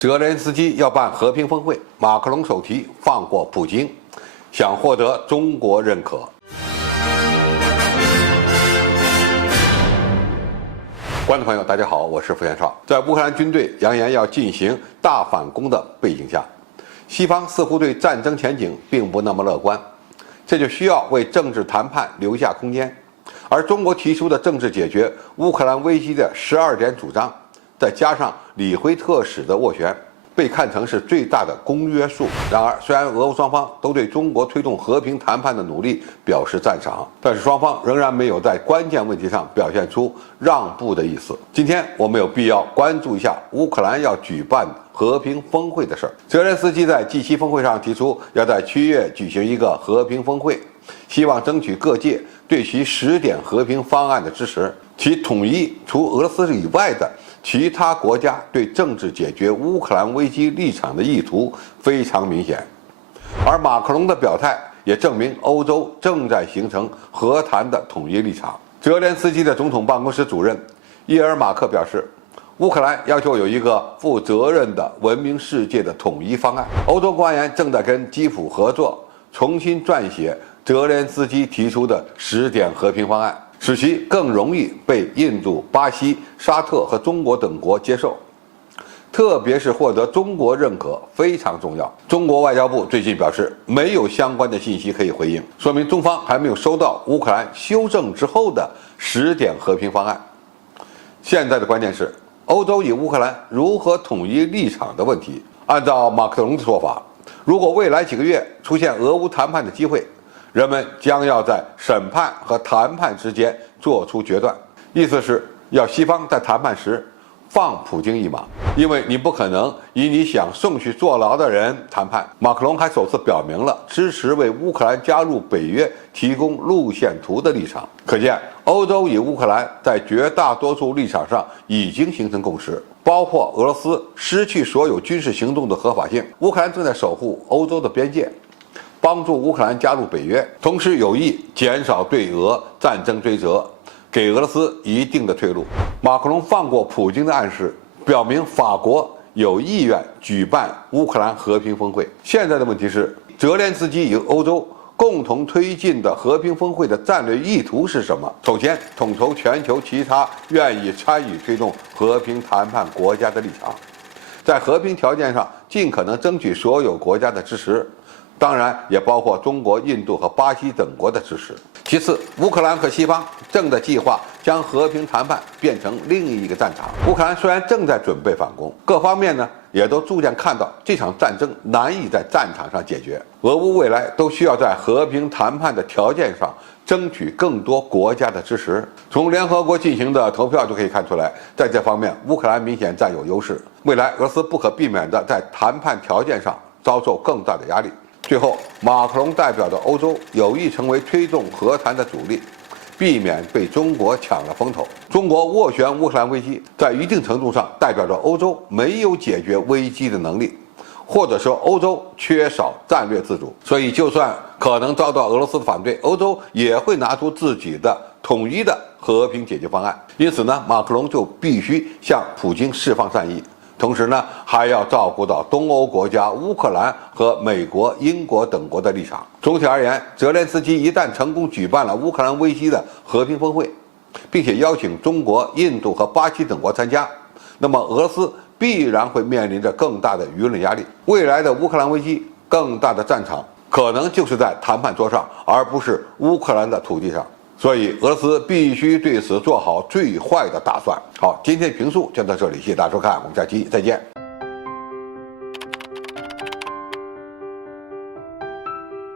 泽连斯基要办和平峰会，马克龙首提放过普京，想获得中国认可。观众朋友，大家好，我是付元少。在乌克兰军队扬言要进行大反攻的背景下，西方似乎对战争前景并不那么乐观，这就需要为政治谈判留下空间。而中国提出的政治解决乌克兰危机的12点主张，再加上李辉特使的斡旋，被看成是最大的公约数。然而，虽然俄乌双方都对中国推动和平谈判的努力表示赞赏，但是双方仍然没有在关键问题上表现出让步的意思。今天我们有必要关注一下乌克兰要举办和平峰会的事儿。泽连斯基在G7峰会上提出要在7月举行一个和平峰会，希望争取各界对其10点和平方案的支持。其统一除俄罗斯以外的其他国家对政治解决乌克兰危机立场的意图非常明显，而马克龙的表态也证明欧洲正在形成和谈的统一立场。泽连斯基的总统办公室主任伊尔马克表示，乌克兰要求有一个负责任的文明世界的统一方案。欧洲官员正在跟基辅合作，重新撰写泽连斯基提出的10点和平方案，使其更容易被印度、巴西、沙特和中国等国接受，特别是获得中国认可非常重要。中国外交部最近表示，没有相关的信息可以回应，说明中方还没有收到乌克兰修正之后的10点和平方案。现在的关键是欧洲与乌克兰如何统一立场的问题。按照马克龙的说法，如果未来几个月出现俄乌谈判的机会，人们将要在审判和谈判之间做出决断，意思是要西方在谈判时放普京一马，因为你不可能以你想送去坐牢的人谈判。马克龙还首次表明了支持为乌克兰加入北约提供路线图的立场，可见欧洲与乌克兰在绝大多数立场上已经形成共识，包括俄罗斯失去所有军事行动的合法性，乌克兰正在守护欧洲的边界，帮助乌克兰加入北约，同时有意减少对俄战争追责，给俄罗斯一定的退路。马克龙放过普京的暗示，表明法国有意愿举办乌克兰和平峰会。现在的问题是，泽连斯基与欧洲共同推进的和平峰会的战略意图是什么？首先，统筹全球其他愿意参与推动和平谈判国家的立场，在和平条件上尽可能争取所有国家的支持，当然也包括中国、印度和巴西等国的支持。其次，乌克兰和西方正在计划将和平谈判变成另一个战场。乌克兰虽然正在准备反攻，各方面呢也都逐渐看到这场战争难以在战场上解决，俄乌未来都需要在和平谈判的条件上争取更多国家的支持。从联合国进行的投票就可以看出来，在这方面乌克兰明显占有优势。未来俄罗斯不可避免地在谈判条件上遭受更大的压力。最后，马克龙代表的欧洲有意成为推动和谈的主力，避免被中国抢了风头。中国斡旋乌克兰危机，在一定程度上代表着欧洲没有解决危机的能力，或者说欧洲缺少战略自主。所以，就算可能遭到俄罗斯的反对，欧洲也会拿出自己的统一的和平解决方案。因此呢，马克龙就必须向普京释放善意。同时呢，还要照顾到东欧国家乌克兰和美国、英国等国的立场。总体而言，泽连斯基一旦成功举办了乌克兰危机的和平峰会，并且邀请中国、印度和巴西等国参加，那么俄罗斯必然会面临着更大的舆论压力。未来的乌克兰危机更大的战场可能就是在谈判桌上，而不是乌克兰的土地上。所以，俄罗斯必须对此做好最坏的打算。好，今天的评述就到这里，谢谢大家收看，我们下期再见。